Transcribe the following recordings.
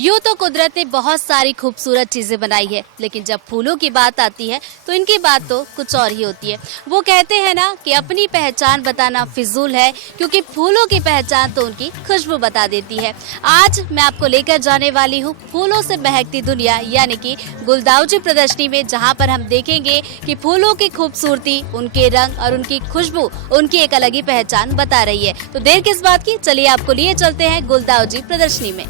यूँ तो कुदरत ने बहुत सारी खूबसूरत चीजें बनाई है, लेकिन जब फूलों की बात आती है तो इनकी बात तो कुछ और ही होती है। वो कहते हैं ना कि अपनी पहचान बताना फिजूल है, क्योंकि फूलों की पहचान तो उनकी खुशबू बता देती है। आज मैं आपको लेकर जाने वाली हूँ फूलों से बहकती दुनिया यानी कि गुलदाउदी प्रदर्शनी में, जहाँ पर हम देखेंगे कि फूलों की खूबसूरती, उनके रंग और उनकी खुशबू उनकी एक अलग ही पहचान बता रही है। तो देर किस बात की, चलिए आपको लिए चलते हैं गुलदाउदी प्रदर्शनी में।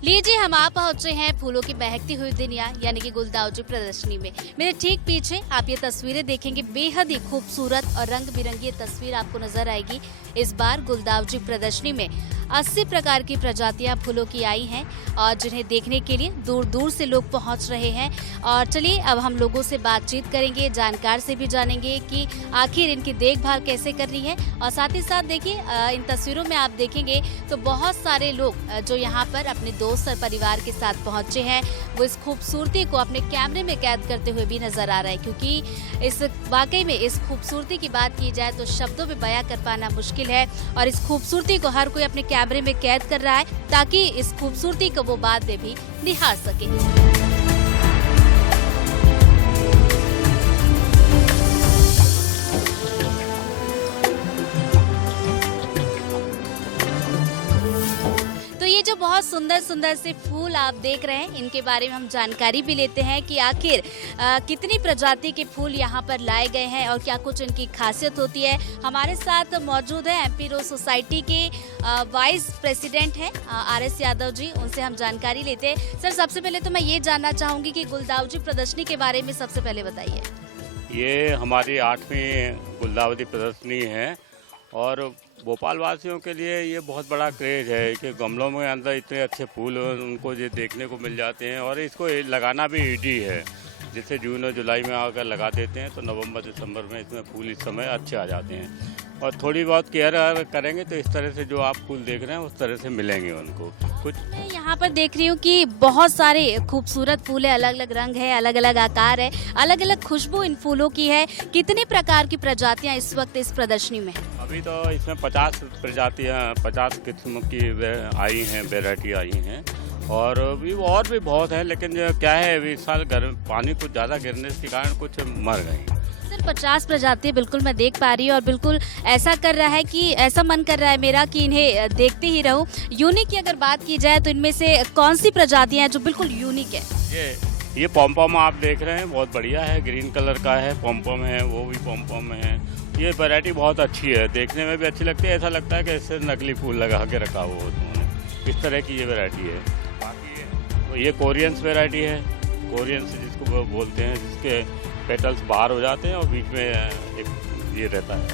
लीजिए, हम आ पहुंचे हैं फूलों की बहकती हुई दुनिया यानी कि गुलदाउदी प्रदर्शनी में। मेरे ठीक पीछे आप ये तस्वीरें देखेंगे, बेहद ही खूबसूरत और रंग बिरंगी तस्वीर आपको नजर आएगी। इस बार गुलदाउदी प्रदर्शनी में 80 प्रकार की प्रजातियां फूलों की आई हैं और जिन्हें देखने के लिए दूर दूर से लोग पहुंच रहे हैं। और चलिए अब हम लोगों से बातचीत करेंगे, जानकार से भी जानेंगे कि आखिर इनकी देखभाल कैसे कर रही है। और साथ ही साथ देखिए, इन तस्वीरों में आप देखेंगे तो बहुत सारे लोग जो यहाँ पर अपने दोस्त और परिवार के साथ पहुंचे हैं, वो इस खूबसूरती को अपने कैमरे में कैद करते हुए भी नजर आ रहा है। क्योंकि इस वाकई में इस खूबसूरती की बात की जाए तो शब्दों में बयां कर पाना मुश्किल है, और इस खूबसूरती को हर कोई अपने कैमरे में कैद कर रहा है ताकि इस खूबसूरती को वो बाद में भी निहार सके। ये जो बहुत सुंदर सुंदर से फूल आप देख रहे हैं, इनके बारे में हम जानकारी भी लेते हैं कि आखिर कितनी प्रजाति के फूल यहाँ पर लाए गए हैं और क्या कुछ इनकी खासियत होती है। हमारे साथ मौजूद है एमपी रोज सोसाइटी के वाइस प्रेसिडेंट हैं RS यादव जी, उनसे हम जानकारी लेते हैं। सर, सबसे पहले तो मैं ये जानना चाहूँगी कि गुलदाउदी प्रदर्शनी के बारे में सबसे पहले बताइए। ये हमारी 8वीं गुलदाउदी प्रदर्शनी है और भोपाल वासियों के लिए ये बहुत बड़ा क्रेज है कि गमलों में अंदर इतने अच्छे फूल उनको ये देखने को मिल जाते हैं। और इसको लगाना भी ईजी है, जैसे जून और जुलाई में अगर लगा देते हैं तो नवंबर दिसंबर में इसमें फूल इस समय अच्छे आ जाते हैं। और थोड़ी बहुत केयर करेंगे तो इस तरह से जो आप फूल देख रहे हैं उस तरह से मिलेंगे उनको। कुछ मैं यहाँ पर देख रही हूँ कि बहुत सारे खूबसूरत फूल है, अलग अलग रंग है, अलग अलग आकार है, अलग अलग खुशबू इन फूलों की है। कितने प्रकार की प्रजातियाँ इस वक्त इस प्रदर्शनी में है? अभी तो इसमें 50 प्रजातियाँ, 50 किस्म की आई हैं, वेराइटी आई हैं। और भी बहुत है, लेकिन क्या है अभी इस साल पानी कुछ ज़्यादा गिरने के कारण कुछ मर गई। सर, 50 प्रजातियाँ बिल्कुल मैं देख पा रही हूँ और बिल्कुल ऐसा कर रहा है कि ऐसा मन कर रहा है मेरा कि इन्हें देखते ही रहूं। यूनिक की अगर बात की जाए तो इनमें से कौन सी प्रजातियाँ हैं जो बिल्कुल यूनिक है? ये पॉम्पम आप देख रहे हैं, बहुत बढ़िया है, ग्रीन कलर का है, पॉम्पम है, वो भी पॉम्पम है। ये वैरायटी बहुत अच्छी है, देखने में भी अच्छी लगती है, ऐसा लगता है कि इससे नकली फूल लगा के रखा हुआ उन्होंने। इस तरह की ये वैरायटी है। बाकी ये कोरियंस वैरायटी है, कोरियंस जिसको बोलते हैं, जिसके पेटल्स बाहर हो जाते हैं और बीच में एक ये रहता है।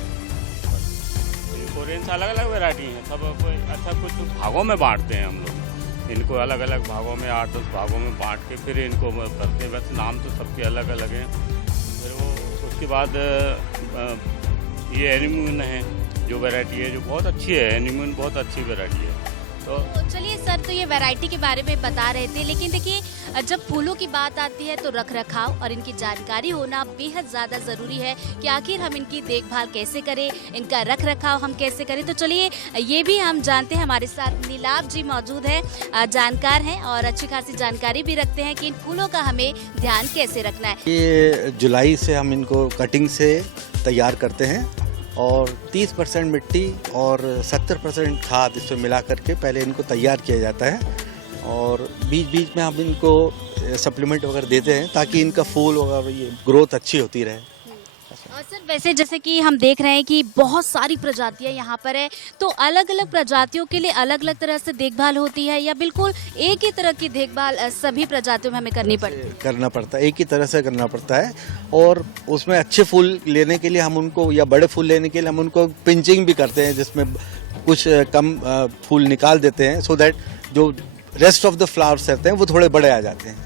ये कोरियंस अलग अलग वैरायटी हैं, सब अच्छा कुछ भागों में बांटते हैं हम लोग इनको, अलग अलग भागों में 8-10 भागों में बांट के फिर इनको करते हैं। बस नाम तो सबके अलग अलग हैं। फिर वो उसके बाद ये एनिमून है जो वैरायटी है, जो बहुत अच्छी है। एनिमून बहुत अच्छी वैरायटी है। तो चलिए सर, तो ये वैरायटी के बारे में बता रहे थे, लेकिन देखिए जब फूलों की बात आती है तो रख रखाव और इनकी जानकारी होना बेहद ज़्यादा ज़रूरी है कि आखिर हम इनकी देखभाल कैसे करें, इनका रख रखाव हम कैसे करें। तो चलिए ये भी हम जानते हैं। हमारे साथ नीलाभ जी मौजूद है, जानकार हैं और अच्छी खासी जानकारी भी रखते हैं कि इन फूलों का हमें ध्यान कैसे रखना है। ये जुलाई से हम इनको कटिंग से तैयार करते हैं और 30% मिट्टी और 70% खाद इसमें मिला करके पहले इनको तैयार किया जाता है। और बीच बीच में हम इनको सप्लीमेंट वगैरह देते हैं ताकि इनका फूल वगैरह ये ग्रोथ अच्छी होती रहे। और सर, वैसे जैसे कि हम देख रहे हैं कि बहुत सारी प्रजातियां यहाँ पर है, तो अलग अलग प्रजातियों के लिए अलग अलग तरह से देखभाल होती है या बिल्कुल एक ही तरह की देखभाल सभी प्रजातियों में हमें करनी पड़ता है? एक ही तरह से करना पड़ता है। और उसमें अच्छे फूल लेने के लिए हम उनको, या बड़े फूल लेने के लिए हम उनको पिंचिंग भी करते हैं, जिसमें कुछ कम फूल निकाल देते हैं, सो दैट जो रेस्ट ऑफ द फ्लावर्स रहते हैं वो थोड़े बड़े आ जाते हैं।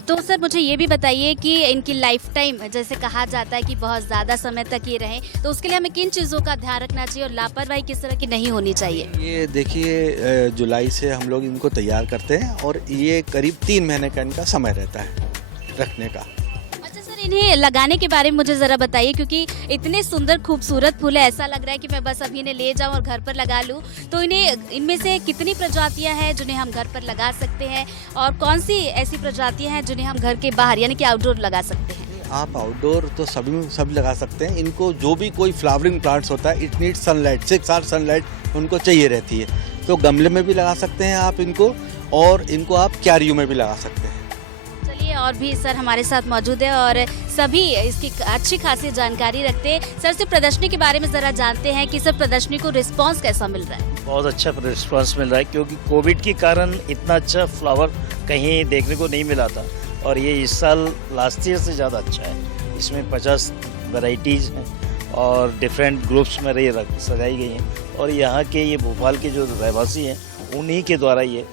तो सर मुझे ये भी बताइए कि इनकी लाइफ टाइम जैसे कहा जाता है कि बहुत ज़्यादा समय तक ये रहें, तो उसके लिए हमें किन चीज़ों का ध्यान रखना चाहिए और लापरवाही किस तरह की नहीं होनी चाहिए? ये देखिए जुलाई से हम लोग इनको तैयार करते हैं और ये करीब 3 महीने का इनका समय रहता है रखने का। अच्छा सर, इन्हें लगाने के बारे में मुझे ज़रा बताइए, क्योंकि इतने सुंदर खूबसूरत फूल है, ऐसा लग रहा है कि मैं बस अभी इन्हें ले जाऊं और घर पर लगा लूं। तो इनमें से कितनी प्रजातियां हैं जिन्हें हम घर पर लगा सकते हैं, और कौन सी ऐसी प्रजातियां हैं जिन्हें हम घर के बाहर यानी कि आउटडोर लगा सकते हैं? आप आउटडोर तो सभी लगा सकते हैं। इनको जो भी कोई फ्लावरिंग प्लांट्स होता है, it need sunlight, 6 hour sunlight उनको चाहिए रहती है। तो गमले में भी लगा सकते हैं आप इनको, और इनको आप क्यारियों में भी लगा सकते हैं। चलिए, और भी सर हमारे साथ मौजूद है और सभी इसकी अच्छी खासी जानकारी रखते हैं। सर से प्रदर्शनी के बारे में ज़रा जानते हैं कि सर प्रदर्शनी को रिस्पांस कैसा मिल रहा है? बहुत अच्छा रिस्पांस मिल रहा है, क्योंकि कोविड के कारण इतना अच्छा फ्लावर कहीं देखने को नहीं मिला था, और ये इस साल लास्ट ईयर से ज़्यादा अच्छा है। इसमें 50 वैरायटीज़ हैं और डिफरेंट ग्रुप्स में ये सजाई गई हैं, और यहाँ के ये भोपाल के जो रहवासी हैं उन्हीं के द्वारा ये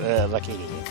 रखी गई है।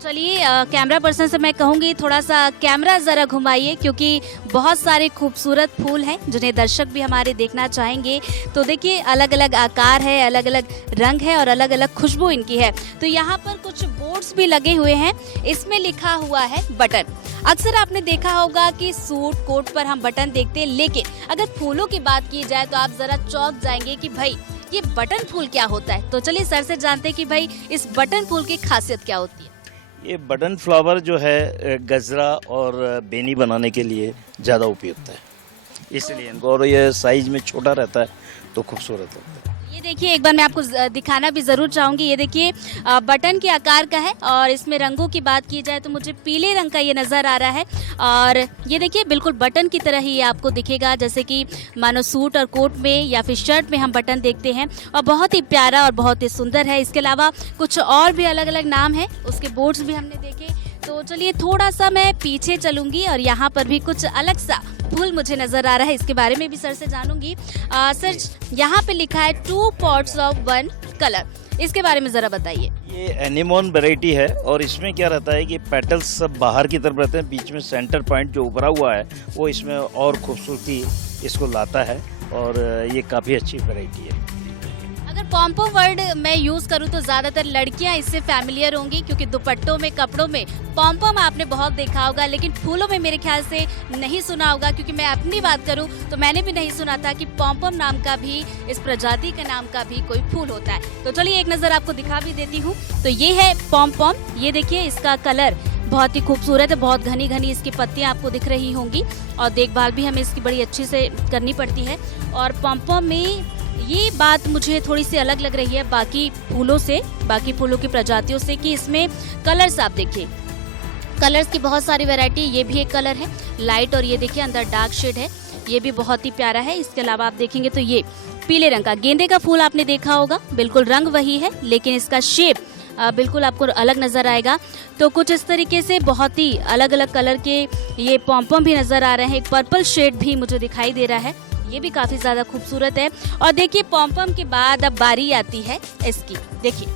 चलिए, कैमरा पर्सन से मैं कहूँगी थोड़ा सा कैमरा ज़रा घुमाइए, क्योंकि बहुत सारे खूबसूरत फूल हैं जिन्हें दर्शक भी हमारे देखना चाहेंगे। तो देखिए, अलग अलग आकार है, अलग अलग रंग है और अलग अलग खुशबू इनकी है। तो यहाँ पर कुछ बोर्ड्स भी लगे हुए हैं, इसमें लिखा हुआ है बटन। अक्सर आपने देखा होगा कि सूट कोट पर हम बटन देखते हैं, लेकिन अगर फूलों की बात की जाए तो आप ज़रा चौंक जाएंगे कि भाई ये बटन फूल क्या होता है। तो चलिए सर से जानते हैं कि भाई इस बटन फूल की खासियत क्या होती है। ये बटन फ्लावर जो है गजरा और बेनी बनाने के लिए ज़्यादा उपयुक्त है, इसलिए इनको, और ये साइज में छोटा रहता है तो खूबसूरत लगता है। ये देखिए, एक बार मैं आपको दिखाना भी ज़रूर चाहूँगी। ये देखिए, बटन के आकार का है, और इसमें रंगों की बात की जाए तो मुझे पीले रंग का ये नज़र आ रहा है। और ये देखिए, बिल्कुल बटन की तरह ही ये आपको दिखेगा, जैसे कि मानो सूट और कोट में या फिर शर्ट में हम बटन देखते हैं, और बहुत ही प्यारा और बहुत ही सुंदर है। इसके अलावा कुछ और भी अलग अलग नाम है, उसके बोर्ड्स भी हमने देखे। तो चलिए थोड़ा सा मैं पीछे चलूँगी, और यहाँ पर भी कुछ अलग सा फूल मुझे नज़र आ रहा है, इसके बारे में भी सर से जानूंगी। सर, यहाँ पे लिखा है 2 pots of 1 color, इसके बारे में ज़रा बताइए। ये एनिमोन वैरायटी है, और इसमें क्या रहता है कि पेटल्स सब बाहर की तरफ रहते हैं, बीच में सेंटर पॉइंट जो उभरा हुआ है वो इसमें और खूबसूरती इसको लाता है, और ये काफ़ी अच्छी वैरायटी है। अगर पॉम्पो वर्ड मैं यूज़ करूँ तो ज़्यादातर लड़कियां इससे फैमिलियर होंगी, क्योंकि दुपट्टों में, कपड़ों में पॉम्पम आपने बहुत देखा होगा, लेकिन फूलों में मेरे ख्याल से नहीं सुना होगा। क्योंकि मैं अपनी बात करूं तो मैंने भी नहीं सुना था कि पॉम्पम नाम का भी, इस प्रजाति के नाम का भी कोई फूल होता है। तो चलिए एक नज़र आपको दिखा भी देती हूँ। तो ये है पॉम्पम, ये देखिए इसका कलर बहुत ही खूबसूरत है, बहुत घनी घनी इसकी पत्तियाँ आपको दिख रही होंगी, और देखभाल भी हमें इसकी बड़ी अच्छी से करनी पड़ती है। और पॉम्पम में ये बात मुझे थोड़ी सी अलग लग रही है बाकी फूलों से, बाकी फूलों की प्रजातियों से, कि इसमें कलर्स आप देखिए, कलर्स की बहुत सारी वैरायटी। ये भी एक कलर है लाइट, और ये देखिए अंदर डार्क शेड है, ये भी बहुत ही प्यारा है। इसके अलावा आप देखेंगे तो ये पीले रंग का गेंदे का फूल आपने देखा होगा, बिल्कुल रंग वही है, लेकिन इसका शेप बिल्कुल आपको अलग नज़र आएगा। तो कुछ इस तरीके से बहुत ही अलग अलग कलर के ये पॉम्पम भी नज़र आ रहे हैं। एक पर्पल शेड भी मुझे दिखाई दे रहा है, ये भी काफ़ी ज़्यादा खूबसूरत है। और देखिए, पॉम्पम के बाद अब बारी आती है इसकी। देखिए,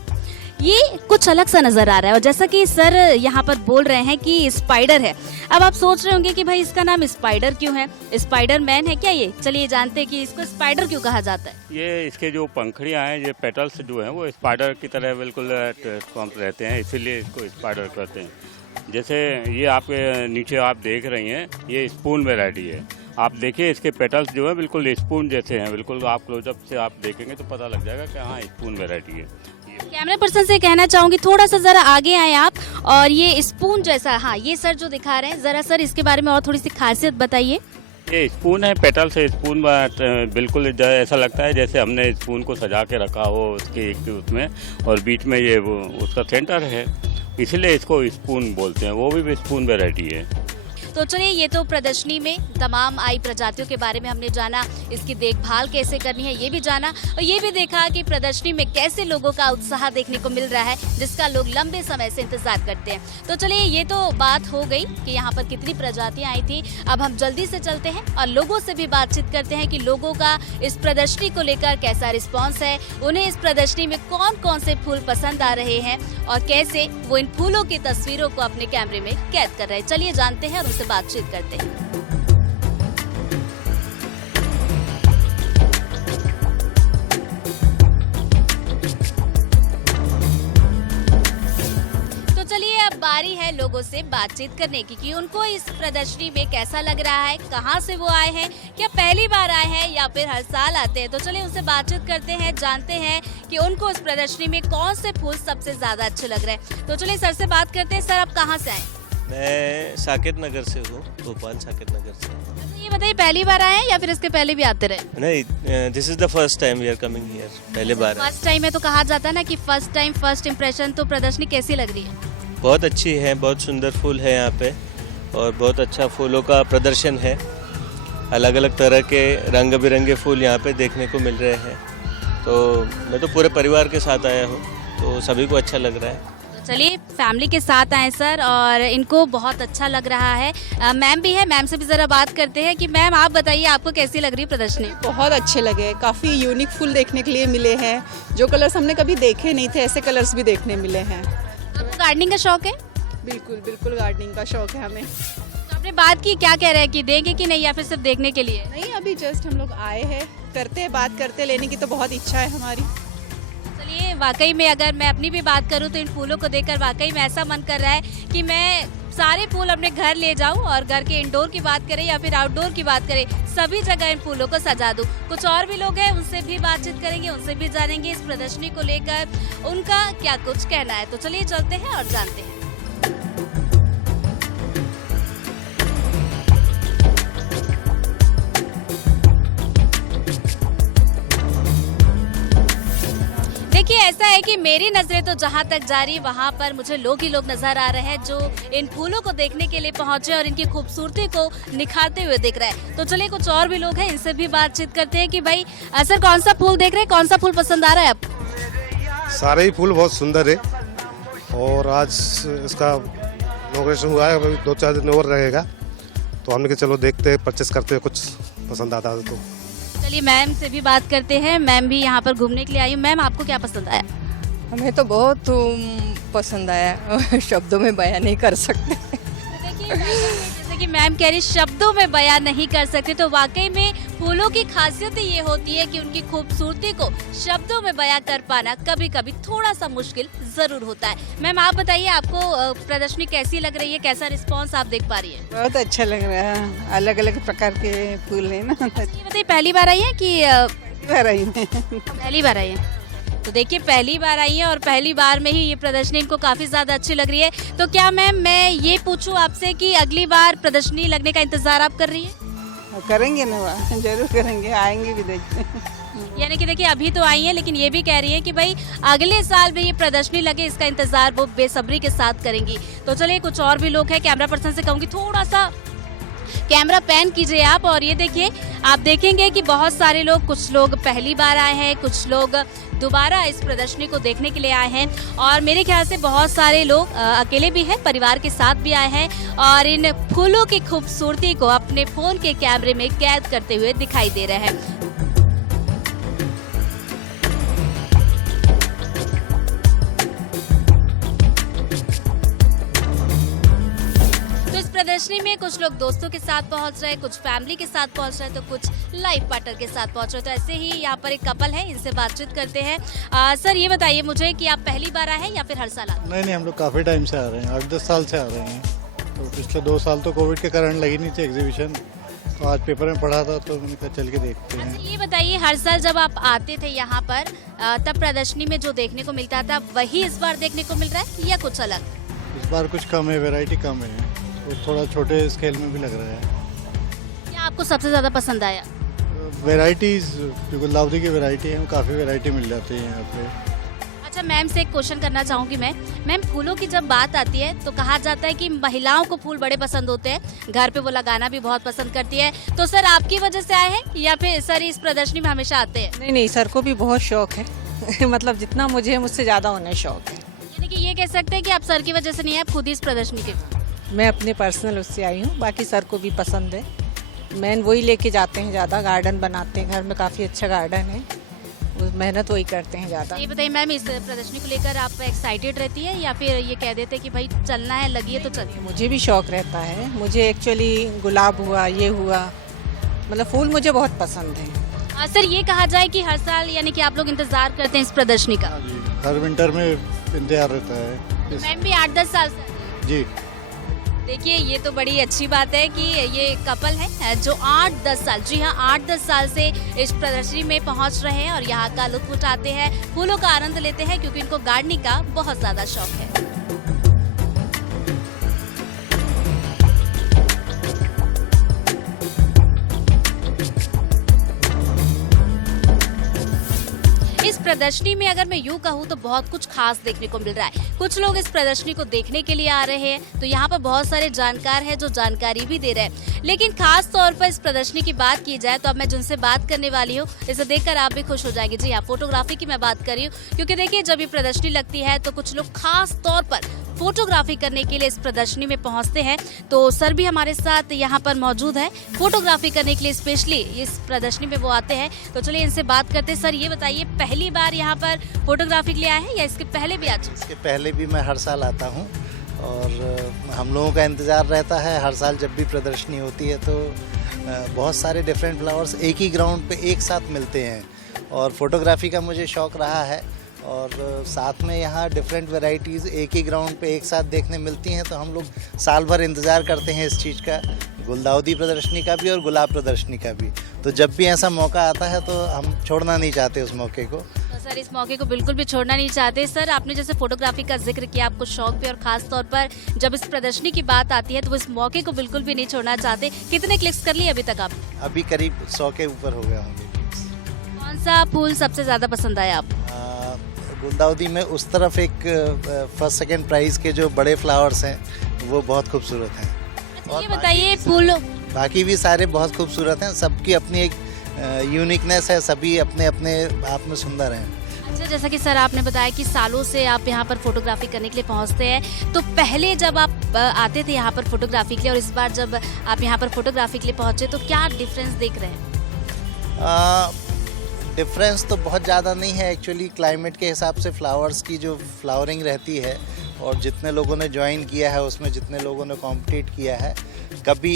ये कुछ अलग सा नज़र आ रहा है, और जैसा कि सर यहाँ पर बोल रहे हैं कि स्पाइडर है। अब आप सोच रहे होंगे कि भाई इसका नाम स्पाइडर क्यों है, स्पाइडर मैन है क्या ये? चलिए जानते हैं कि इसको स्पाइडर क्यों कहा जाता है। ये इसके जो पंखड़ियाँ हैं, ये पेटल्स जो हैं वो स्पाइडर की तरह बिल्कुल ट्रांसफॉर्म रहते हैं, इसीलिए इसको स्पाइडर कहते हैं। जैसे ये आपके नीचे आप देख रही हैं, ये स्पून वैरायटी है। आप देखिए इसके पेटल्स जो है बिल्कुल स्पून जैसे हैं, बिल्कुल आप क्लोजअप से आप देखेंगे तो पता लग जाएगा कि हाँ स्पून वैरायटी है। कैमरा पर्सन से कहना चाहूंगी थोड़ा सा जरा आगे आए आप, और ये स्पून जैसा, हाँ ये सर जो दिखा रहे हैं, जरा सर इसके बारे में और थोड़ी सी खासियत बताइए। ये स्पून है, पेटल से स्पून बिल्कुल ऐसा लगता है जैसे हमने स्पून को सजा के रखा हो उसके एक उसमें, और बीच में ये वो उसका सेंटर है, इसलिए इसको स्पून बोलते हैं। वो भी स्पून वैरायटी है। तो चलिए, ये तो प्रदर्शनी में तमाम आई प्रजातियों के बारे में हमने जाना, इसकी देखभाल कैसे करनी है ये भी जाना, और ये भी देखा कि प्रदर्शनी में कैसे लोगों का उत्साह देखने को मिल रहा है जिसका लोग लंबे समय से इंतजार करते हैं। तो चलिए, ये तो बात हो गई कि यहाँ पर कितनी प्रजातियां आई थी। अब हम जल्दी से चलते हैं और लोगों से भी बातचीत करते हैं कि लोगों का इस प्रदर्शनी को लेकर कैसा रिस्पॉन्स है, उन्हें इस प्रदर्शनी में कौन कौन से फूल पसंद आ रहे हैं और कैसे वो इन फूलों की तस्वीरों को अपने कैमरे में कैद कर रहे हैं। चलिए जानते हैं और उनसे बातचीत करते हैं। चलिए, अब बारी है लोगों से बातचीत करने की कि उनको इस प्रदर्शनी में कैसा लग रहा है, कहां से वो आए हैं, क्या पहली बार आए हैं या फिर हर साल आते हैं। तो चलिए उनसे बातचीत करते हैं, जानते हैं कि उनको इस प्रदर्शनी में कौन से फूल सबसे ज्यादा अच्छे लग रहे हैं। तो चलिए सर से बात करते हैं। सर, आप कहाँ से आए? मैं साकेत नगर से हूँ, भोपाल साकेत नगर से। तो ये बताइए, पहली बार आए हैं या फिर इसके पहले भी आते रहे? नहीं, this is the first time we are coming here, पहले बार है। फर्स्ट टाइम है तो कहा जाता है ना कि फर्स्ट टाइम फर्स्ट इम्प्रेशन। तो प्रदर्शनी कैसी लग रही है? बहुत अच्छी है, बहुत सुंदर फूल है यहाँ पे और बहुत अच्छा फूलों का प्रदर्शन है। अलग अलग तरह के रंग बिरंगे फूल यहाँ पे देखने को मिल रहे हैं। तो मैं तो पूरे परिवार के साथ आया हूँ, तो सभी को अच्छा लग रहा है। चलिए, फैमिली के साथ आए सर और इनको बहुत अच्छा लग रहा है। मैम भी है, मैम से भी जरा बात करते हैं कि मैम आप बताइए आपको कैसी लग रही है प्रदर्शनी? बहुत अच्छे लगे, काफ़ी यूनिक फूल देखने के लिए मिले हैं। जो कलर्स हमने कभी देखे नहीं थे, ऐसे कलर्स भी देखने मिले हैं। आपको गार्डनिंग का शौक है? बिल्कुल बिल्कुल, गार्डनिंग का शौक है हमें। तो आपने बात की, क्या कह रहे हैं कि देंगे कि नहीं या फिर सिर्फ देखने के लिए? नहीं, अभी जस्ट हम लोग आए हैं, करते हैं बात करते, लेने की तो बहुत इच्छा है हमारी। चलिए, वाकई में अगर मैं अपनी भी बात करूं तो इन फूलों को देखकर वाकई में ऐसा मन कर रहा है कि मैं सारे फूल अपने घर ले जाऊं और घर के इंडोर की बात करें या फिर आउटडोर की बात करें, सभी जगह इन फूलों को सजा दूं। कुछ और भी लोग हैं, उनसे भी बातचीत करेंगे, उनसे भी जानेंगे इस प्रदर्शनी को लेकर उनका क्या कुछ कहना है। तो चलिए चलते हैं और जानते हैं। देखिए, ऐसा है कि मेरी नजरें तो जहां तक जा रही वहां पर मुझे लोग ही लोग नजर आ रहे हैं जो इन फूलों को देखने के लिए पहुंचे और इनकी खूबसूरती को निखारते हुए दिख रहा है। तो चलिए कुछ और भी लोग हैं, इनसे भी बातचीत करते हैं कि भाई सर कौन सा फूल देख रहे हैं, कौन सा फूल पसंद आ रहा है आपको? सारे ही फूल बहुत सुंदर है और आज इसका इनॉग्रेशन हुआ है, 2-4 दिन और रहेगा, तो हमने कहा चलो देखते हैं, परचेस करते हैं, कुछ पसंद आता है तो। चलिए मैम से भी बात करते हैं। मैम भी यहाँ पर घूमने के लिए आई हूँ। मैम, आपको क्या पसंद आया? हमें तो बहुत पसंद आया, शब्दों में बयान नहीं कर सकते। देखिए, जैसे कि मैम कह रही शब्दों में बयान नहीं कर सकते, तो वाकई में फूलों की खासियत ये होती है कि उनकी खूबसूरती को शब्दों में बयां कर पाना कभी कभी थोड़ा सा मुश्किल जरूर होता है। मैम, आप बताइए आपको प्रदर्शनी कैसी लग रही है, कैसा रिस्पांस आप देख पा रही है? बहुत अच्छा लग रहा है, अलग अलग प्रकार के फूल है ना। ये बताइए, पहली बार आई है कि पहली बार आई है? तो देखिए, पहली बार आई है और पहली बार में ही ये प्रदर्शनी इनको काफी ज्यादा अच्छी लग रही है। तो क्या मैम मैं ये पूछूं आपसे कि अगली बार प्रदर्शनी लगने का इंतजार आप कर रही है? करेंगे ना, जरूर करेंगे, आएंगे भी देखते हैं। यानी कि देखिए, अभी तो आई है लेकिन ये भी कह रही है कि भाई अगले साल भी ये प्रदर्शनी लगे, इसका इंतजार वो बेसब्री के साथ करेंगी। तो चलिए कुछ और भी लोग हैं, कैमरा पर्सन से कहूंगी थोड़ा सा कैमरा पैन कीजिए आप और ये देखिए, आप देखेंगे कि बहुत सारे लोग, कुछ लोग पहली बार आए हैं, कुछ लोग दोबारा इस प्रदर्शनी को देखने के लिए आए हैं और मेरे ख्याल से बहुत सारे लोग अकेले भी हैं, परिवार के साथ भी आए हैं और इन फूलों की खूबसूरती को अपने फोन के कैमरे में कैद करते हुए दिखाई दे रहे हैं। प्रदर्शनी में कुछ लोग दोस्तों के साथ पहुंच रहे हैं, कुछ फैमिली के साथ पहुंच रहे हैं, तो कुछ लाइफ पार्टनर के साथ पहुंच रहे हैं। तो ऐसे ही यहाँ पर एक कपल है, इनसे बातचीत करते हैं। सर ये बताइए मुझे कि आप पहली बार आए हैं या फिर हर साल आते हैं? नहीं, हम लोग काफ़ी टाइम से आ रहे हैं, 8-10 साल से आ रहे हैं। तो पिछले 2 साल तो कोविड के कारण लगी नहीं थी एग्जीबिशन, तो आज पेपर में पढ़ा था तो मैंने कहा चल के देखते हैं। अच्छा, ये बताइए, हर साल जब आप आते थे यहाँ पर तब प्रदर्शनी में जो देखने को मिलता था वही इस बार देखने को मिल रहा है या कुछ अलग? इस बार कुछ कम है, वैरायटी कम है, तो थोड़ा छोटे स्केल में भी लग रहा है। क्या आपको सबसे ज़्यादा पसंद आया? वैराइटीज़, जो गुलदाउदी की वैरायटी है, काफ़ी वैरायटी मिल जाती है यहाँ पे। अच्छा, अच्छा मैम से एक क्वेश्चन करना चाहूंगी मैं। मैम, फूलों की जब बात आती है तो कहा जाता है कि महिलाओं को फूल बड़े पसंद होते हैं, घर पे वो लगाना भी बहुत पसंद करती है। तो सर आपकी वजह से आए हैं या फिर सर इस प्रदर्शनी में हमेशा आते हैं? नहीं नहीं, सर को भी बहुत शौक है मतलब जितना मुझे है मुझसे ज़्यादा उन्हें शौक है। यानी कि ये कह सकते हैं कि आप सर की वजह से नहीं है, आप खुद ही इस प्रदर्शनी के? मैं अपने पर्सनल उससे आई हूँ, बाकी सर को भी पसंद है। मैन वही लेके जाते हैं ज़्यादा, गार्डन बनाते हैं घर में, काफ़ी अच्छा गार्डन है, वो मेहनत वही करते हैं ज़्यादा। ये बताइए मैम, इस प्रदर्शनी को लेकर आप एक्साइटेड रहती है या फिर ये कह देते हैं कि भाई चलना है, लगी है तो चलिए? मुझे भी शौक रहता है, मुझे एक्चुअली गुलाब हुआ, ये हुआ, मतलब फूल मुझे बहुत पसंद है। सर ये कहा जाए कि हर साल यानी कि आप लोग इंतजार करते हैं इस प्रदर्शनी का? हर विंटर में इंतजार रहता है। मैम भी 8-10 साल से? जी। देखिए ये तो बड़ी अच्छी बात है कि ये कपल है जो 8-10 साल, जी हाँ 8-10 साल से इस प्रदर्शनी में पहुंच रहे हैं और यहाँ का लुत्फ उठाते हैं, फूलों का आनंद लेते हैं क्योंकि इनको गार्डनिंग का बहुत ज्यादा शौक है। इस प्रदर्शनी में अगर मैं यूँ कहूँ तो बहुत कुछ खास देखने को मिल रहा है। कुछ लोग इस प्रदर्शनी को देखने के लिए आ रहे हैं तो यहाँ पर बहुत सारे जानकार हैं जो जानकारी भी दे रहे हैं। लेकिन खास तौर पर इस प्रदर्शनी की बात की जाए तो अब मैं जिनसे बात करने वाली हूँ इसे देखकर आप भी खुश हो जाएंगे। जी हाँ, फोटोग्राफी की मैं बात कर रही हूँ क्योंकि देखिए जब ये प्रदर्शनी लगती है तो कुछ लोग खास तौर पर फोटोग्राफी करने के लिए इस प्रदर्शनी में पहुंचते हैं। तो सर भी हमारे साथ यहाँ पर मौजूद है, फोटोग्राफी करने के लिए स्पेशली इस प्रदर्शनी में वो आते हैं। तो चलिए इनसे बात करते हैं। सर ये बताइए, पहली बार यहाँ पर फोटोग्राफी के लिए आए हैं या इसके पहले भी आ चुके? इसके पहले भी मैं हर साल आता हूँ और हम लोगों का इंतज़ार रहता है हर साल जब भी प्रदर्शनी होती है तो बहुत सारे डिफरेंट फ्लावर्स एक ही ग्राउंड पे एक साथ मिलते हैं और फोटोग्राफी का मुझे शौक़ रहा है और साथ में यहाँ डिफरेंट वैरायटीज़ एक ही ग्राउंड पे एक साथ देखने मिलती हैं तो हम लोग साल भर इंतज़ार करते हैं इस चीज़ का, गुलदाउदी प्रदर्शनी का भी और गुलाब प्रदर्शनी का भी। तो जब भी ऐसा मौका आता है तो हम छोड़ना नहीं चाहते उस मौके को। तो सर इस मौके को बिल्कुल भी छोड़ना नहीं चाहते। सर आपने जैसे फोटोग्राफी का जिक्र किया, आपको शौक भी, और खास तौर पर जब इस प्रदर्शनी की बात आती है तो इस मौके को बिल्कुल भी नहीं छोड़ना चाहते। कितने क्लिक्स कर लिए अभी तक आप? अभी करीब 100 के ऊपर हो गया होंगे। कौन सा फूल सबसे ज्यादा पसंद आया आपको? गुलदाउदी में उस तरफ एक फर्स्ट सेकंड प्राइज के जो बड़े फ्लावर्स हैं वो बहुत खूबसूरत हैं। अच्छा ये बताइए फूल, बाकी भी सारे बहुत खूबसूरत हैं, सबकी अपनी एक यूनिकनेस है, सभी अपने अपने आप में सुंदर हैं। अच्छा जैसा कि सर आपने बताया कि सालों से आप यहाँ पर फोटोग्राफी करने के लिए पहुँचते हैं, तो पहले जब आप आते थे यहाँ पर फोटोग्राफी के लिए और इस बार जब आप यहाँ पर फोटोग्राफी के लिए पहुँचे तो क्या डिफरेंस देख रहे हैं? डिफरेंस तो बहुत ज़्यादा नहीं है एक्चुअली, क्लाइमेट के हिसाब से फ्लावर्स की जो फ्लावरिंग रहती है और जितने लोगों ने ज्वाइन किया है उसमें जितने लोगों ने कॉम्पिटिट किया है, कभी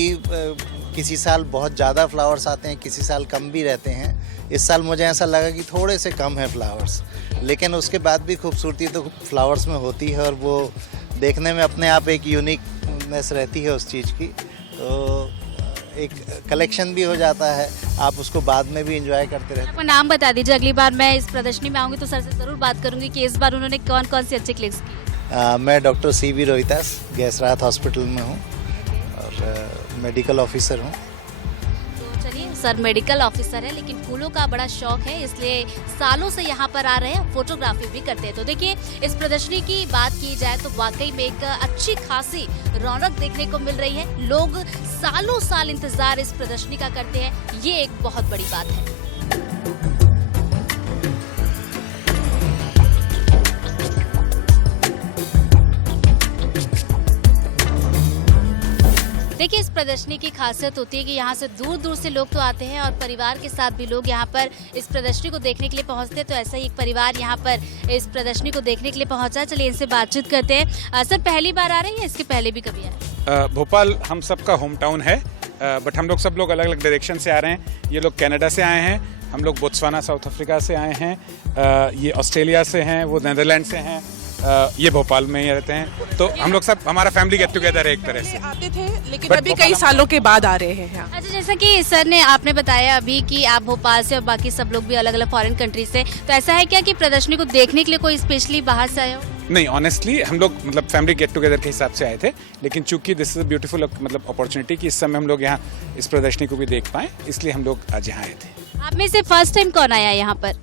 किसी साल बहुत ज़्यादा फ्लावर्स आते हैं, किसी साल कम भी रहते हैं। इस साल मुझे ऐसा लगा कि थोड़े से कम है फ्लावर्स, लेकिन उसके बाद भी खूबसूरती तो फ्लावर्स में होती है और वो देखने में अपने आप एक यूनिकनेस रहती है उस चीज़ की। तो एक कलेक्शन भी हो जाता है, आप उसको बाद में भी एंजॉय करते रहते हैं। आपका नाम बता दीजिए, अगली बार मैं इस प्रदर्शनी में आऊँगी तो सर से ज़रूर बात करूँगी कि इस बार उन्होंने कौन कौन से अच्छे क्लिक्स किए। मैं डॉक्टर CV रोहितास गैसरात हॉस्पिटल में हूँ और मेडिकल ऑफिसर हूँ। तो चलिए सर मेडिकल ऑफिसर है लेकिन फूलों का बड़ा शौक है, इसलिए सालों से यहाँ पर आ रहे हैं, फोटोग्राफी भी करते हैं। तो देखिए इस प्रदर्शनी की बात की जाए तो वाकई में एक अच्छी खासी रौनक देखने को मिल रही है। लोग सालों साल इंतजार इस प्रदर्शनी का करते हैं, ये एक बहुत बड़ी बात है। देखिए इस प्रदर्शनी की खासियत होती है कि यहाँ से दूर दूर से लोग तो आते हैं और परिवार के साथ भी लोग यहाँ पर इस प्रदर्शनी को देखने के लिए पहुँचते हैं। तो ऐसा ही एक परिवार यहाँ पर इस प्रदर्शनी को देखने के लिए पहुँचा। चलिए इनसे बातचीत करते हैं। सर पहली बार आ रहे हैं या इसके पहले भी कभी आए? भोपाल हम सबका होम टाउन है, बट हम लोग सब लोग अलग अलग डायरेक्शन से आ रहे हैं। ये लोग कनाडा से आए हैं, हम लोग बोत्सवाना साउथ अफ्रीका से आए हैं, ये ऑस्ट्रेलिया से हैं, वो नीदरलैंड से हैं, ये भोपाल में ही रहते हैं। तो हम लोग सब, हमारा फैमिली गेट टुगेदर है एक तरह से। आते थे लेकिन अभी कई सालों के बाद आ रहे हैं। अच्छा जैसा कि सर ने आपने बताया अभी कि आप भोपाल से और बाकी सब लोग भी अलग अलग फॉरेन कंट्री से, तो ऐसा है क्या कि प्रदर्शनी को देखने के लिए कोई स्पेशली बाहर से आए हो? नहीं, ऑनेस्टली हम लोग मतलब फैमिली गेट टुगेदर के हिसाब से आए थे, लेकिन चूंकि दिस इज अ ब्यूटीफुल मतलब अपॉर्चुनिटी कि इस समय हम लोग यहाँ इस प्रदर्शनी को भी देख पाए, इसलिए हम लोग आज यहाँ आए थे। आप में से फर्स्ट टाइम कौन आया यहाँ पर?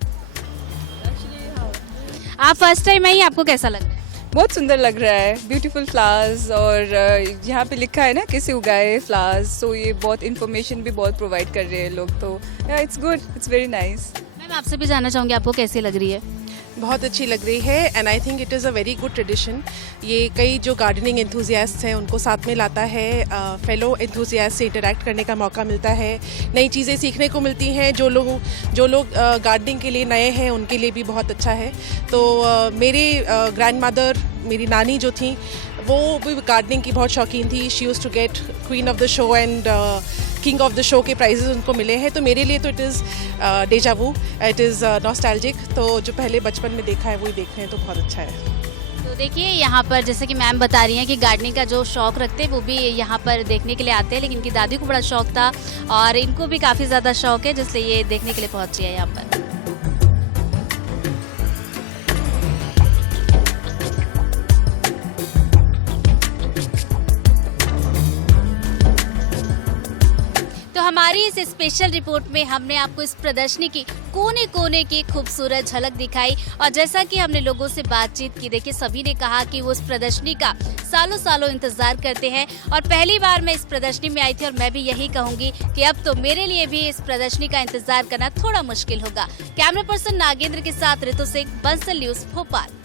आप फर्स्ट टाइम आई, आपको कैसा लग रहा है? बहुत सुंदर लग रहा है, ब्यूटीफुल फ्लावर्स, और यहाँ पे लिखा है ना कैसे उगाए फ्लावर्स, तो ये बहुत इन्फॉर्मेशन भी बहुत प्रोवाइड कर रहे हैं लोग, तो it's good, it's very nice. Ma'am आपसे भी जानना चाहूँगी आपको कैसी लग रही है? बहुत अच्छी लग रही है and I think it is a very good tradition. ये कई जो गार्डनिंग एंथुजियास्ट हैं उनको साथ में लाता है, फेलो एंथुजियास्ट से इंटरेक्ट करने का मौका मिलता है, नई चीज़ें सीखने को मिलती हैं। जो लोग गार्डनिंग के लिए नए हैं उनके लिए भी बहुत अच्छा है। तो मेरे ग्रैंड मदर, मेरी नानी जो थी वो भी गार्डनिंग की बहुत शौकीन थी। She used to get queen of the show and king of the show के प्राइजेस उनको मिले हैं। तो मेरे लिए तो it is deja vu, it is nostalgic. तो जो पहले बचपन में देखा है वही देख रहे हैं, तो बहुत अच्छा है। तो देखिए यहाँ पर जैसे कि मैम बता रही हैं कि गार्डनिंग का जो शौक रखते हैं वो भी यहाँ पर देखने के लिए आते हैं, लेकिन इनकी दादी को बड़ा शौक था और इनको भी काफ़ी ज़्यादा शौक है, जिससे ये देखने के लिए पहुँची है यहाँ पर। हमारी इस स्पेशल रिपोर्ट में हमने आपको इस प्रदर्शनी की कोने कोने की खूबसूरत झलक दिखाई और जैसा कि हमने लोगों से बातचीत की, देखिए सभी ने कहा कि वो इस प्रदर्शनी का सालों सालों इंतजार करते हैं और पहली बार मैं इस प्रदर्शनी में आई थी और मैं भी यही कहूंगी कि अब तो मेरे लिए भी इस प्रदर्शनी का इंतजार करना थोड़ा मुश्किल होगा। कैमरा पर्सन नागेंद्र के साथ ऋतु सिंह, बंसल न्यूज, भोपाल।